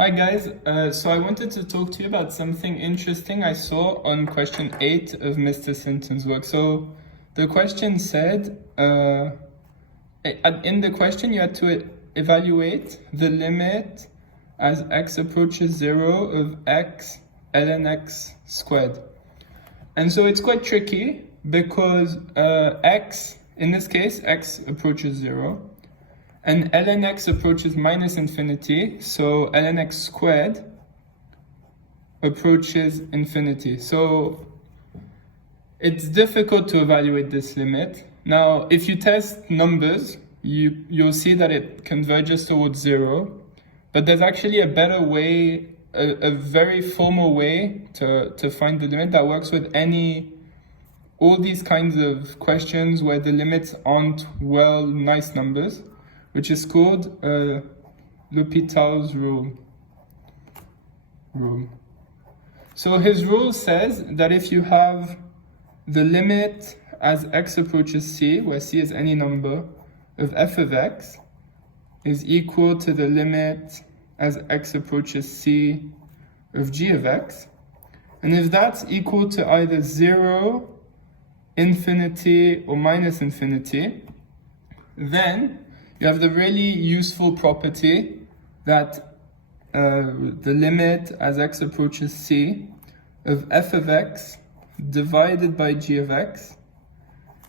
Hi guys, so I wanted to talk to you about something interesting I saw on question 8 of Mr. Sinton's work. So the question said, in the question you had to evaluate the limit as x approaches 0 of x ln x squared. And so it's quite tricky because x, in this case, x approaches 0. And ln x approaches minus infinity, so ln x squared approaches infinity. So it's difficult to evaluate this limit. Now, if you test numbers, you'll see that it converges towards 0. But there's actually a better way, a very formal way to find the limit that works with all these kinds of questions where the limits aren't nice numbers, which is called L'Hopital's rule. So his rule says that if you have the limit as x approaches c, where c is any number, of f of x is equal to the limit as x approaches c of g of x, and if that's equal to either 0, infinity, or minus infinity, then you have the really useful property that the limit as x approaches c of f of x divided by g of x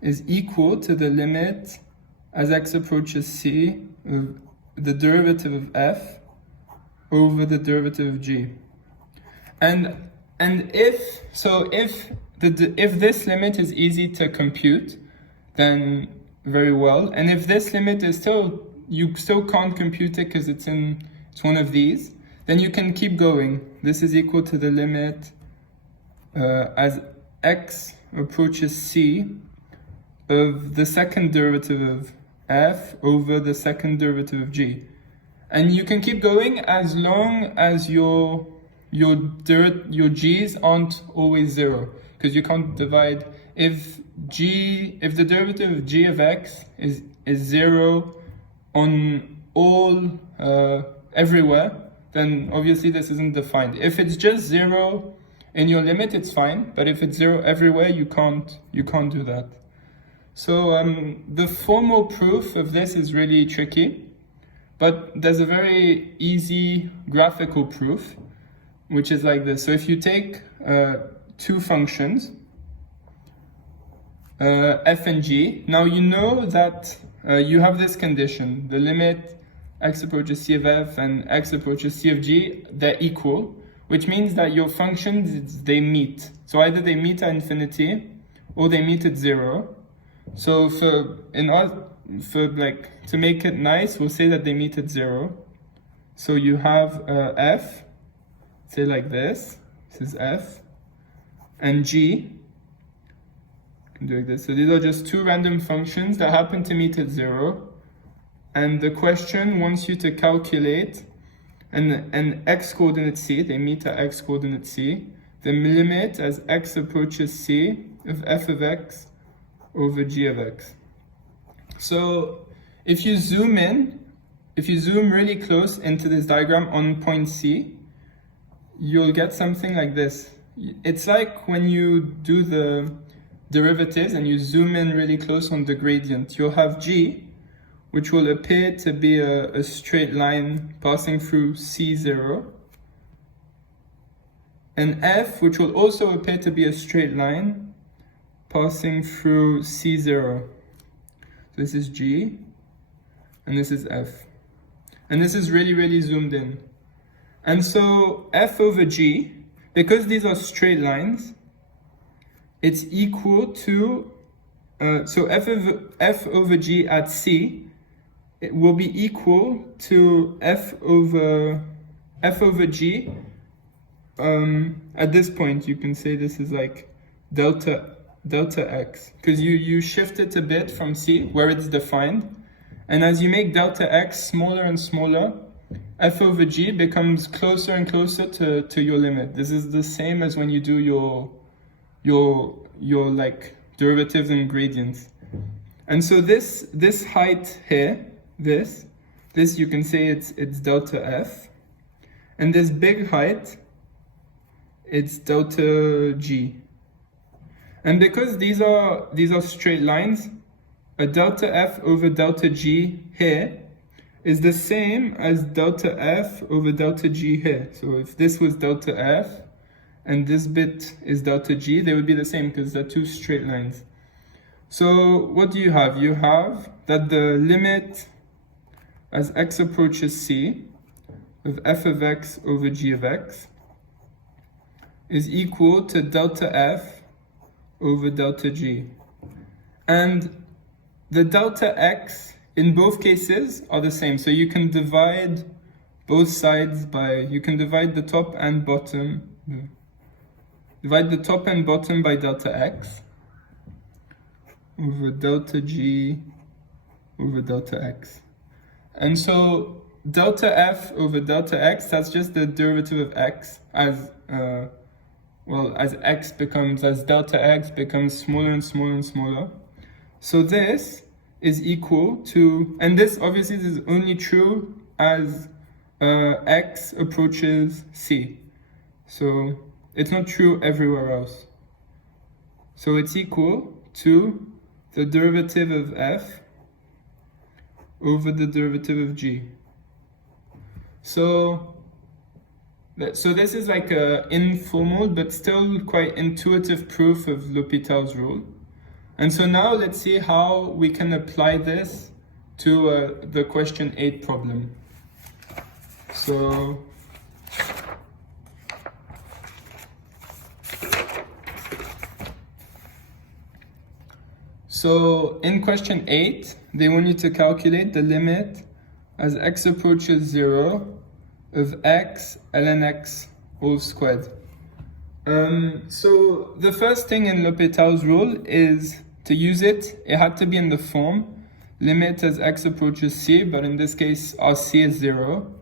is equal to the limit as x approaches c of the derivative of f over the derivative of g. And if this limit is easy to compute, then very well. And if this limit is you still can't compute it because it's one of these, then you can keep going. This is equal to the limit as x approaches c of the second derivative of f over the second derivative of g. And you can keep going as long as your g's aren't always 0, because you can't divide. If the derivative of g of x is 0 on all everywhere, then obviously this isn't defined. If it's just 0 in your limit, it's fine, but if it's 0 everywhere, you can't do that. So the formal proof of this is really tricky, but there's a very easy graphical proof, which is like this. So if you take two functions, f and g. Now you know that you have this condition, the limit x approaches c of f and x approaches c of g, they're equal, which means that your functions, they meet. So either they meet at infinity or they meet at 0. So to make it nice, we'll say that they meet at 0. So you have f, say like this is f, and g, can do like this. So these are just two random functions that happen to meet at 0. And the question wants you to calculate an x coordinate c, they meet at x coordinate c, the limit as x approaches c of f of x over g of x. So if you zoom really close into this diagram on point C, you'll get something like this. It's like when you do the derivatives and you zoom in really close on the gradient. You'll have g, which will appear to be a straight line passing through C0, and f, which will also appear to be a straight line passing through C0. So this is g, and this is f. And this is really, really zoomed in. And so f over g, because these are straight lines, it's equal to, so f over g at c, it will be equal to f over g. At this point, you can say this is like delta x, because you shift it a bit from c, where it's defined. And as you make delta x smaller and smaller, f over g becomes closer and closer to your limit. This is the same as when you do your like derivatives and gradients. And so this height here, this you can say it's delta f. And this big height, it's delta G. And because these are straight lines, a delta F over delta G here is the same as delta F over delta G here. So if this was delta F and this bit is delta G, they would be the same because they're two straight lines. So what do you have? You have that the limit as x approaches c of f of x over g of x is equal to delta f over delta g. And the delta x in both cases are the same. So you can divide both sides by, you can divide the top and bottom. Divide the top and bottom by delta x over delta g over delta x. And so delta f over delta x, that's just the derivative of x as, as delta x becomes smaller and smaller and smaller. So this is equal to, and this obviously is only true as x approaches c. So it's not true everywhere else. So it's equal to the derivative of f over the derivative of g. So this is like a informal but still quite intuitive proof of L'Hopital's rule. And so now let's see how we can apply this to the question 8 problem. So in question 8, they want you to calculate the limit as x approaches 0 of x ln x whole squared. So the first thing in L'Hopital's rule is to use it. It had to be in the form limit as x approaches c, but in this case our c is 0,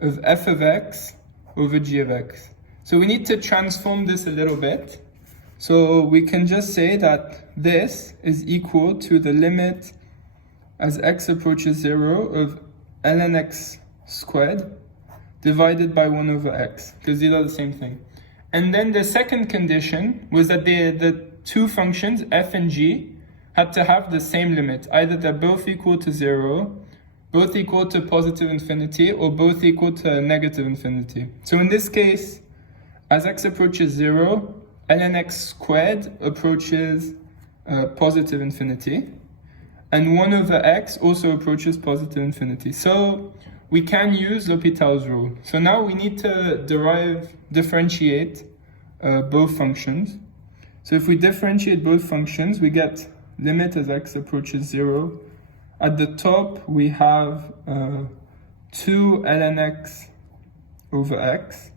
of f of x over g of x. So we need to transform this a little bit. So we can just say that this is equal to the limit as x approaches 0 of ln x squared divided by 1 over x, because these are the same thing. And then the second condition was that the two functions, f and g, had to have the same limit. Either they're both equal to 0, both equal to positive infinity, or both equal to negative infinity. So in this case, as x approaches 0, ln x squared approaches positive infinity, and 1 over x also approaches positive infinity. So we can use L'Hopital's rule. So now we need to differentiate both functions. So if we differentiate both functions, we get limit as x approaches 0. At the top, we have 2 ln x over x,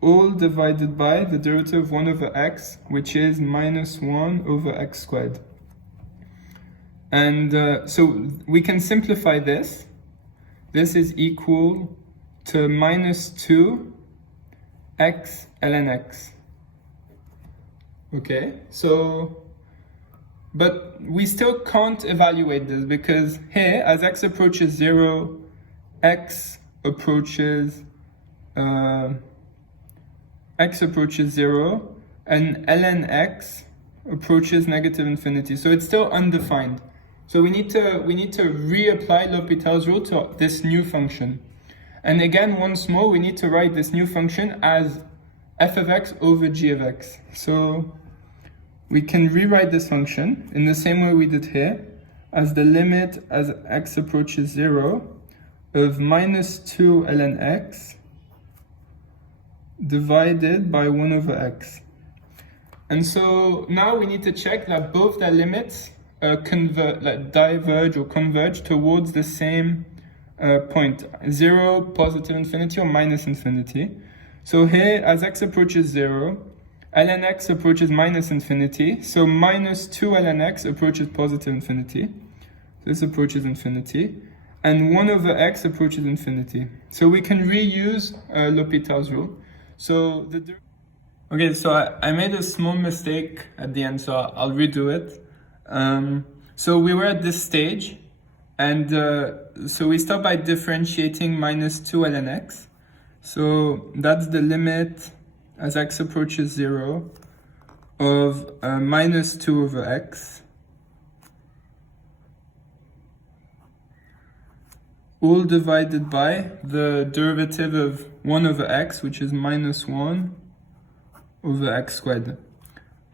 all divided by the derivative of 1 over x, which is minus 1 over x squared. And so we can simplify this. This is equal to minus 2 x ln x. Okay, so, but we still can't evaluate this because here, as x approaches 0, x approaches 0, and ln x approaches negative infinity. So it's still undefined. So we need to reapply L'Hopital's rule to this new function. And again, once more, we need to write this new function as f of x over g of x. So we can rewrite this function in the same way we did here, as the limit as x approaches 0 of minus 2 ln x divided by 1 over x. And so now we need to check that both their limits diverge or converge towards the same point, 0, positive infinity, or minus infinity. So here, as x approaches 0, ln x approaches minus infinity, so minus 2 ln x approaches positive infinity. This approaches infinity. And 1 over x approaches infinity. So we can reuse L'Hopital's rule. So okay, so I made a small mistake at the end, so I'll redo it. So we were at this stage, and so we start by differentiating minus 2 ln x. So that's the limit as x approaches 0 of minus 2 over x, all divided by the derivative of 1 over x, which is minus 1 over x squared.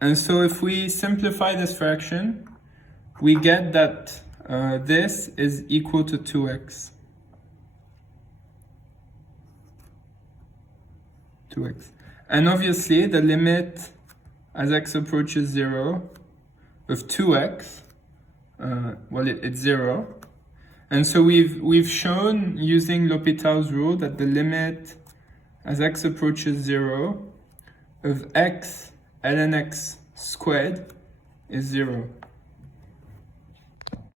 And so if we simplify this fraction, we get that this is equal to 2x. 2x. And obviously the limit as x approaches 0 of 2x, it's 0. And so we've shown using L'Hopital's rule that the limit as x approaches 0 of x ln x squared is 0.